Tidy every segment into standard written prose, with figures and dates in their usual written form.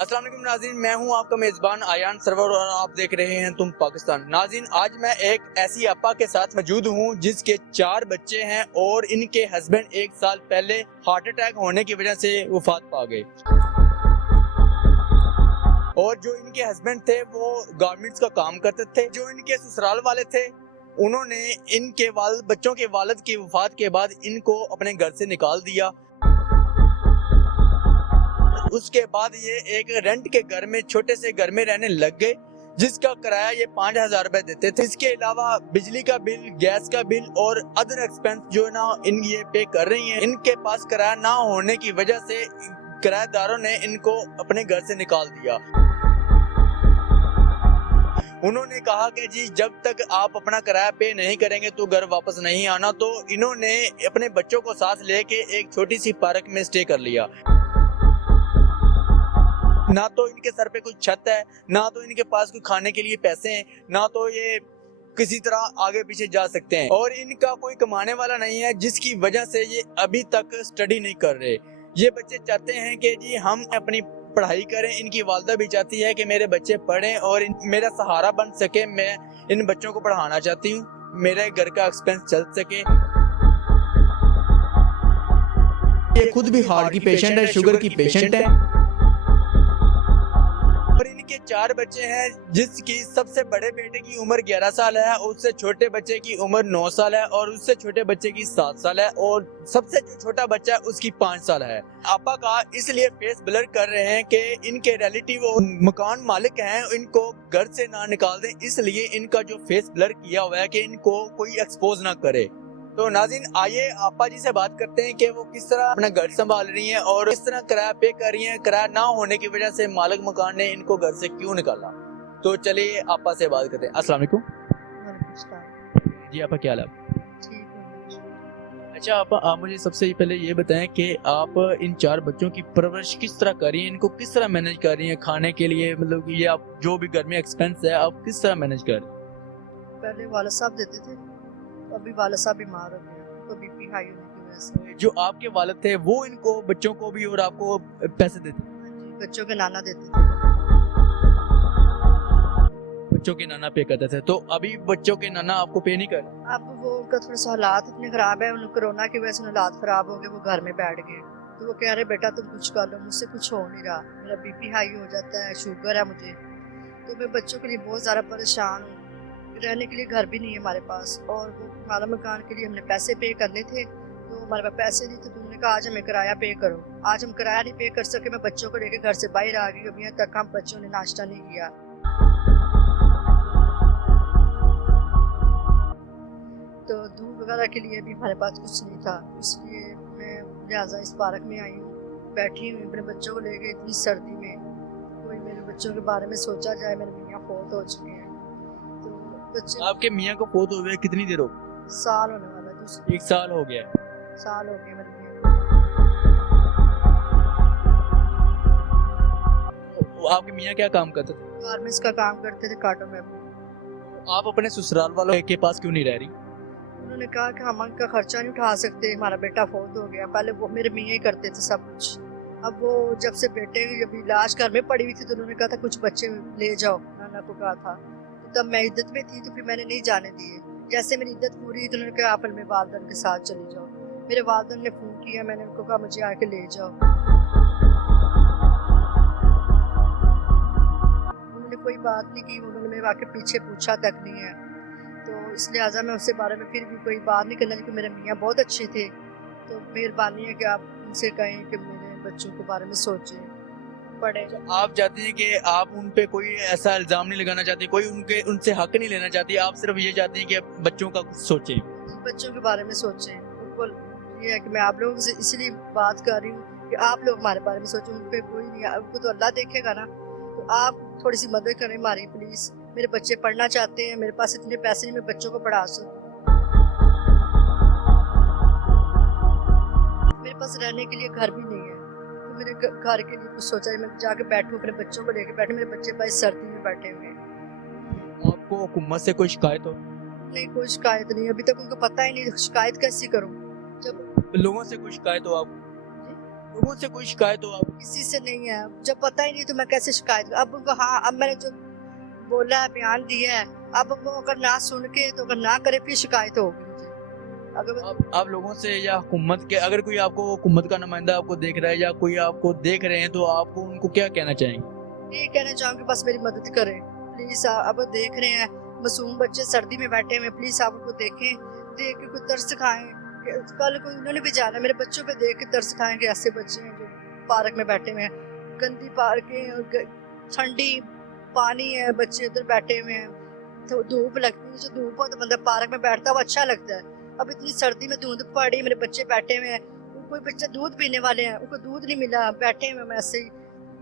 अस्सलाम वालेकुम नाज़रीन, मैं हूं आपका मेज़बान आयान सरवर और आप देख रहे हैं तुम पाकिस्तान। नाज़रीन, आज मैं एक ऐसी आपा के साथ मौजूद हूं जिसके 4 बच्चे हैं और इनके हस्बैंड 1 साल पहले हार्ट अटैक होने की वजह से वफात पा गए। और जो इनके हस्बैंड थे वो गारमेंट्स का काम करते थे। जो इनके ससुराल वाले थे उन्होंने इनके बच्चों के वालिद की वफात के बाद इनको अपने घर से निकाल दिया। उसके बाद ये एक रेंट के घर में, छोटे से घर में रहने लग गए, जिसका किराया ये 5,000 रुपए देते थे। इसके अलावा बिजली का बिल, गैस का बिल और अदर एक्सपेंस जो है ना इन ये पे कर रही हैं। इनके पास किराया ना होने की वजह से किराएदारों ने इनको अपने घर से निकाल दिया। उन्होंने कहा कि जी जब तक आप अपना किराया पे नहीं करेंगे तो घर वापस नहीं आना। तो इन्होंने अपने बच्चों को साथ लेके एक छोटी सी पार्क में स्टे कर लिया। ना तो इनके सर पे कुछ छत है, ना तो इनके पास कोई खाने के लिए पैसे हैं, ना तो ये किसी तरह आगे पीछे जा सकते हैं और इनका कोई कमाने वाला नहीं है, जिसकी वजह से ये अभी तक स्टडी नहीं कर रहे। ये बच्चे चाहते हैं कि जी हम अपनी पढ़ाई करें। इनकी वालदा भी चाहती है कि मेरे बच्चे पढ़ें और मेरा सहारा बन सके। मैं इन बच्चों को पढ़ाना चाहती हूँ, मेरे घर का एक्सपेंस चल सके। ये खुद भी हार्ट की पेशेंट है, शुगर की पेशेंट है और इनके 4 बच्चे हैं, जिसकी सबसे बड़े बेटे की उम्र 11 साल है, उससे छोटे बच्चे की उम्र 9 साल है और उससे छोटे बच्चे की 7 साल है और सबसे जो छोटा बच्चा है उसकी 5 साल है। आपा का इसलिए फेस ब्लर कर रहे हैं कि इनके रिलेटिव और मकान मालिक हैं, इनको घर से ना निकाल दें, इसलिए इनका जो फेस ब्लर किया हुआ है कि इनको कोई एक्सपोज ना करे। तो नाज़रीन, आइए आपा जी से बात करते हैं कि वो किस तरह अपना घर संभाल रही हैं और किस तरह किराया पे कर रही हैं। किराया ना होने की वजह से मालिक मकान ने इनको घर से क्यों निकाला। तो चलिए आपा से बात करते हैं। अस्सलाम वालेकुम। जी आपा, क्या हाल है? अच्छा आपा, आप मुझे सबसे पहले ये बताएं कि आप इन 4 बच्चों की परवरिश किस तरह कर रही हैं, इनको किस तरह मैनेज कर रही हैं खाने के लिए, मतलब ये आप जो भी घर में एक्सपेंस है आप किस तरह मैनेज कर रही हैं? पहले वाला साहब देते थे, अभी वाला साहब बीमार हो गए, तो बीपी हाई होने की वजह से। जो आपके वालिद थे वो इनको, बच्चों को भी और आपको पैसे देते थे? हाँ जी, बच्चों के नाना देते थे। बच्चों के नाना पे करते थे, तो अभी बच्चों के नाना आपको पे नहीं कर? अब वो उनका थोड़ा सा हालात इतने खराब है, उन्हें कोरोना की वजह से हालात खराब हो गए, वो घर में बैठ गए। तो वो कह रहे बेटा तुम कुछ कर लो, मुझसे कुछ हो नहीं रहा, मेरा बीपी हाई हो जाता है, शुगर है मुझे, तो मैं बच्चों के लिए बहुत ज़्यादा परेशान हूँ। रहने के लिए घर भी नहीं है हमारे पास और वो खाना मकान के लिए हमने पैसे पे करने थे, तो हमारे पास पैसे नहीं थे, तो उन्होंने कहा आज हमें किराया पे करो। आज हम किराया नहीं पे कर सके, मैं बच्चों को लेकर घर से बाहर आ गई, अभी तक हम बच्चों ने नाश्ता नहीं किया। तो दूध वगैरह के लिए भी हमारे पास कुछ नहीं था, इसलिए मैं लिहाजा इस पार्क में आई हूँ, बैठी हुई अपने बच्चों को लेकर इतनी सर्दी में। कोई मेरे बच्चों के बारे में सोचा जाए, मेरे मियाँ फौत हो चुके हैं, तो बच्चे। आपके मियाँ को फौत हुए कितनी देर हो गई? साल होने वाला, दूसरी 1 साल हो गया। साल हो गए मेरे मियाँ तो आपके मियाँ क्या काम करते थे? गारमेंट्स का काम करते थे, कांटों में। आप अपने ससुराल वालों के पास क्यों नहीं रह रही? उन्होंने कहा कि हम उनका खर्चा नहीं उठा सकते, हमारा बेटा फौत हो गया। पहले वो मेरे मियाँ ही करते थे सब कुछ, अब वो जब से बेटे की जब इलाज घर में पड़ी हुई थी तो उन्होंने कहा था कुछ बच्चे ले जाओ, नाना को कहा था, तो तब मैं इद्दत में थी, तो फिर मैंने नहीं जाने दिए। जैसे मेरी इद्दत पूरी तो उन्होंने कहा आप अपने वालिदैन के साथ चले जाओ। मेरे वालिदैन ने फ़ोन किया, मैंने उनको कहा मुझे आके ले जाओ, उन्होंने कोई बात नहीं की, उन्होंने मेरे आके पीछे पूछा तक नहीं है। तो इस लिहाजा मैं उसके बारे में फिर भी कोई बात नहीं करना, क्योंकि मेरे मियाँ बहुत अच्छे थे। तो मेहरबानी है कि आप उनसे कहें कि मेरे बच्चों के बारे में सोचें, पढ़ें। आप चाहती हैं कि आप उन पे कोई ऐसा इल्जाम नहीं लगाना चाहती, कोई उनसे हक नहीं लेना चाहती, आप सिर्फ ये चाहती हैं कि बच्चों का कुछ सोचें? बच्चों के बारे में सोचें। उनको ये है कि मैं आप लोगों से इसलिए बात कर रही हूँ कि आप लोग हमारे बारे में सोचें, उन पे कोई नहीं, उनको तो अल्लाह देखेगा ना। तो आप थोड़ी सी मदद करें हमारी प्लीज़। मेरे बच्चे पढ़ना चाहते हैं, मेरे पास इतने पैसे नहीं मैं बच्चों को पढ़ा सकूँ। मेरे पास रहने के लिए घर भी नहीं है, तो मेरे घर के लिए कुछ सोचा है, मैं जाके बैठूँ अपने बच्चों को लेके बैठूँ, मेरे बच्चे भाई सर्दी में बैठे हुए हैं। आपको हुकूमत से कोई शिकायत हो? नहीं, कोई शिकायत नहीं, अभी तक उनको पता ही नहीं शिकायत कैसे करूँ। जब लोगों से कोई शिकायत हो आपको? लोगों से कोई शिकायत हो आप? किसी से नहीं है, जब पता ही नहीं तो मैं कैसे शिकायत करूं? अब उनको हाँ, अब मैंने जो बोला है, बयान दिया है, अब वो अगर ना सुन के तो अगर ना करे फिर शिकायत होगी मुझे। अगर आप लोगों से या हुकूमत के, अगर कोई आपको हुकूमत का नुमाइंदा आपको देख रहा है या कोई आपको देख रहे हैं तो आपको उनको क्या कहना चाहेंगे? ये कहना चाहूंगी बस मेरी मदद करें प्लीज। अब देख रहे हैं मासूम बच्चे सर्दी में बैठे हुए, प्लीज आप उनको देखें, देख के कोई तरस खाएं। कल को उन्होंने भी जाना, मेरे बच्चों पे देख के तरस खाएंगे। ऐसे बच्चे हैं जो पार्क में बैठे हुए हैं, गंदी पार्क है, ठंडी पानी है, बच्चे उधर बैठे हुए हैं, तो धूप लगती है। जो धूप हो तो बंदा पार्क में बैठता है वो अच्छा लगता है। अब इतनी सर्दी में धुंध पड़ी, मेरे बच्चे बैठे हुए हैं, कोई बच्चे दूध पीने वाले हैं, उनको दूध नहीं मिला, बैठे हुए हैं ऐसे ही।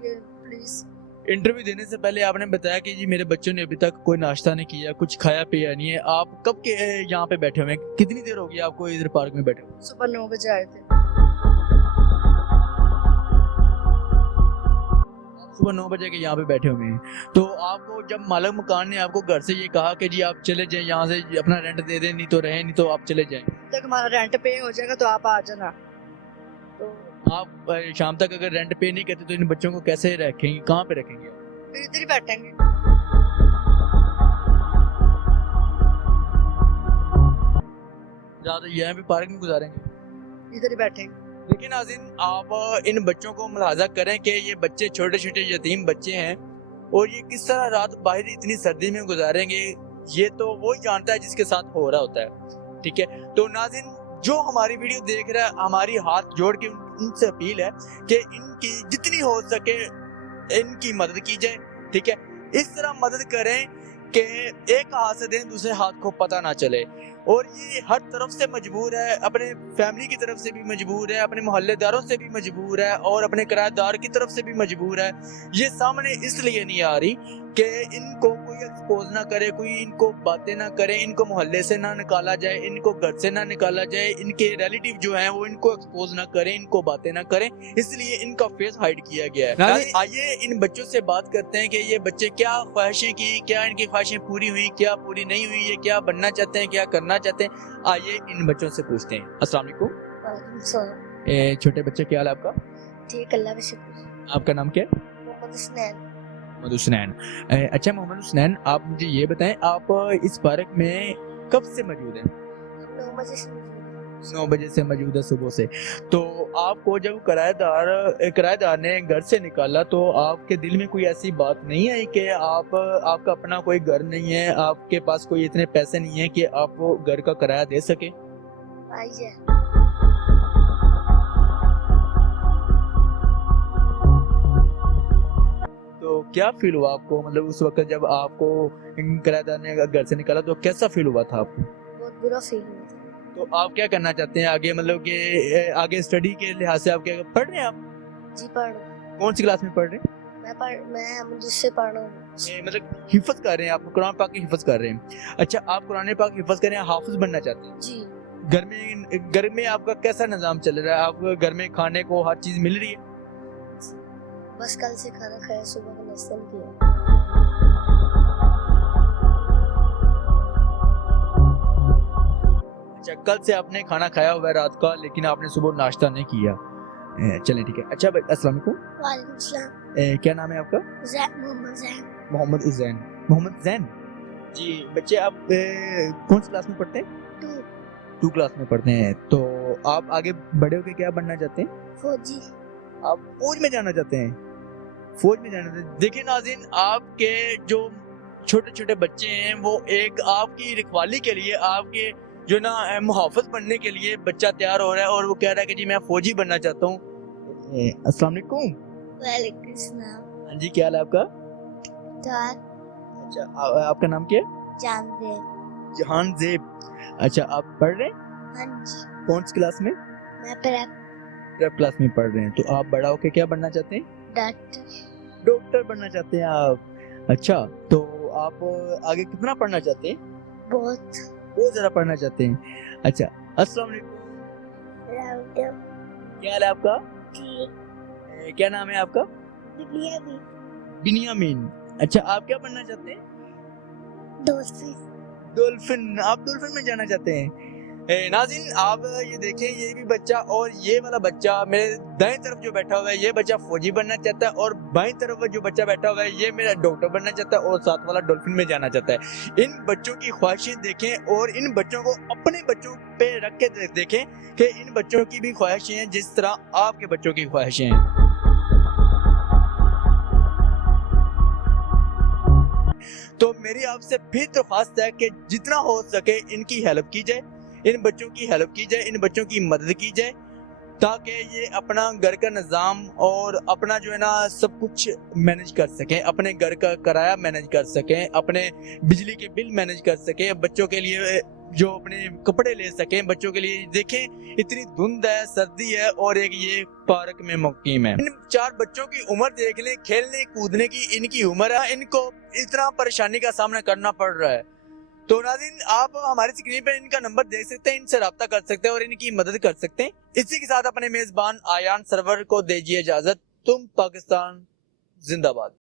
ये प्लीज। इंटरव्यू देने से पहले आपने बताया कि जी मेरे बच्चों ने अभी तक कोई नाश्ता नहीं किया, कुछ खाया पिया नहीं है। आप कब के यहाँ पे बैठे हुए हैं? कितनी देर होगी आपको इधर पार्क में बैठे हुए? सुबह 9 बजे आए थे। सुबह 9 बजे के यहाँ पे बैठे हुए हैं। तो आपको जब मालिक मकान ने आपको घर से ये कहा कि जी आप चले जाएं यहाँ से, अपना रेंट दे दें, नहीं तो रहे, नहीं तो आप चले जाएं, तक हमारा रेंट पे हो जाएगा तो आप आ जाना। तो आप शाम तक अगर रेंट पे नहीं करते तो इन बच्चों को कैसे रखेंगे, कहाँ पे रखेंगे? फिर इधर ही बैठेंगे। ज्यादा यहाँ पे पार्क में गुजारेंगे? इधर ही बैठेंगे। लेकिन नाज़रीन, आप इन बच्चों को मुलाहाजा करें कि ये बच्चे छोटे छोटे यतीम बच्चे हैं और ये किस तरह रात बाहर इतनी सर्दी में गुजारेंगे, ये तो वो ही जानता है जिसके साथ हो रहा होता है। ठीक है, तो नाज़रीन जो हमारी वीडियो देख रहा है, हमारी हाथ जोड़ के उनसे अपील है कि इनकी जितनी हो सके इनकी मदद की जाए। ठीक है, इस तरह मदद करें कि एक हाथ से दें दूसरे हाथ को पता ना चले। और ये हर तरफ से मजबूर है, अपने फैमिली की तरफ से भी मजबूर है, अपने मोहल्लेदारों से भी मजबूर है और अपने किराएदार की तरफ से भी मजबूर है। ये सामने इसलिए नहीं आ रही कि इनको कोई एक्सपोज ना करे, कोई इनको बातें ना करे, इनको मोहल्ले से ना निकाला जाए, इनको घर से ना निकाला जाए, इनके रिलेटिव जो हैं वो इनको एक्सपोज ना करें, इनको बातें ना करें, इसलिए इनका फेस हाइड किया गया है। आइए इन बच्चों से बात करते हैं कि ये बच्चे क्या ख्वाहिशें की, क्या इनकी ख्वाहिशें पूरी हुई, क्या पूरी नहीं हुई, ये क्या बनना चाहते हैं, क्या करना चाहते हैं। आइए इन बच्चों से पूछते हैं। अस्सलाम वालेकुम। वालेकुम सलाम। छोटे बच्चे, क्या हाल है आपका? ठीक, अल्लाह का शुक्र। आपका नाम क्या है? मोहम्मद हुसनैन। मोहम्मद हुसनैन। अच्छा मोहम्मद हुसनैन, आप मुझे ये बताएं, आप इस पार्क में कब से मौजूद हैं? 9 बजे से मौजूद हैं। 9 बजे से मौजूद है सुबह से। तो आपको जब किराएदार ने घर से निकाला तो आपके दिल में कोई ऐसी बात नहीं आई कि आपका अपना कोई घर नहीं है, आपके पास कोई इतने पैसे नहीं है कि आप वो घर का किराया दे सके? आई है। तो क्या फील हुआ आपको, मतलब उस वक्त जब आपको किराएदार ने घर से निकाला तो कैसा फील हुआ था आपको? बहुत बुरा फील हुआ था। तो आप क्या करना चाहते हैं आगे, मतलब कि आगे स्टडी के लिहाज से आप क्या पढ़ रहे हैं? आप जी पढ़ रहा हूँ। कौन सी क्लास में पढ़ रहे हैं? मैं मुझसे पढ़ रहा हूँ। मतलब हिफ्ज कर रहे हैं, आप कुरान पाक की हिफ्ज कर रहे हैं। अच्छा, आप कुरान पाक हिफ्ज कर रहे हैं, हाफिज बनना चाहते हैं? जी। घर में आपका कैसा निजाम चल रहा है? आपको घर में खाने को हर चीज मिल रही है? बस कल से खाना खाया, सुबह का नाश्ता नहीं किया। अच्छा, कल से आपने खाना खाया हुआ है रात का, लेकिन आपने सुबह नाश्ता नहीं किया। चलें ठीक है। अच्छा भाई, अस्सलाम वालेकुम। वालेकुम सलाम। क्या नाम है आपका? मोहम्मद जैन। मोहम्मद उज़ैन। मोहम्मद जैन जी। बच्चे आप कौन सी क्लास में पढ़ते हैं? 2 क्लास में पढ़ते हैं। तो आप आगे बड़े होकर क्या बनना चाहते हैं? फौजी। आप फौज में जाना चाहते हैं? फौज में जाना चाहते हैं। देखिए नाज़रीन, आपके जो छोटे छोटे बच्चे हैं वो एक आपकी रखवाली के लिए, आपके जो ना मुहाफ़िज बनने के लिए बच्चा तैयार हो रहा है और वो कह रहा है कि जी मैं फौजी बनना चाहता हूँ। अस्सलाम वालेकुम। वालेकुम सलाम। हाँ जी, क्या हाल है आपका? अच्छा, आपका नाम क्या है? जानदेव। जहान ज़ेब। अच्छा, आप पढ़ रहे हैं? हाँ जी। कौन सी क्लास में? मैं प्रेप क्लास में पढ़ रहे हैं। तो आप बड़ा होके क्या बनना चाहते हैं? डॉक्टर बनना चाहते हैं आप? अच्छा, तो आप आगे कितना पढ़ना चाहते हैं? बहुत ज्यादा पढ़ना चाहते हैं। अच्छा, अस्सलाम वालेकुम। क्या हाल है आपका? ठीक। क्या नाम है आपका? बिनियामीन। अच्छा, आप क्या बनना चाहते हैं? डॉल्फिन। डॉल्फिन। आप डॉल्फिन में जाना चाहते हैं? नाज़रीन आप ये देखें, ये भी बच्चा और ये वाला बच्चा, मेरे दाएं तरफ जो बैठा हुआ है ये बच्चा फौजी बनना चाहता है, और बाएं तरफ जो बच्चा बैठा हुआ है ये मेरा डॉक्टर बनना चाहता है, और साथ वाला डॉल्फिन में जाना चाहता है। इन बच्चों की ख्वाहिशें देखें और इन बच्चों को अपने बच्चों पे रख के देखें कि इन बच्चों की भी ख्वाहिशें हैं जिस तरह आपके बच्चों की ख्वाहिशें हैं। तो मेरी आपसे फिर दरख्वास्त है कि जितना हो सके इनकी हेल्प की जाए, इन बच्चों की हेल्प की जाए, इन बच्चों की मदद की जाए, ताकि ये अपना घर का निज़ाम और अपना जो है ना सब कुछ मैनेज कर सकें, अपने घर का किराया मैनेज कर सकें, अपने बिजली के बिल मैनेज कर सकें, बच्चों के लिए जो अपने कपड़े ले सकें। बच्चों के लिए देखें इतनी धुंध है, सर्दी है, और एक ये पार्क में मुकीम है। इन 4 बच्चों की उम्र देख लें, खेलने कूदने की इनकी उम्र है, इनको इतना परेशानी का सामना करना पड़ रहा है। तो नाज़रीन आप हमारी स्क्रीन पर इनका नंबर देख सकते हैं, इनसे रब्ता कर सकते हैं और इनकी मदद कर सकते हैं। इसी के साथ अपने मेजबान आयान सरवर को दीजिए इजाजत। तुम पाकिस्तान जिंदाबाद।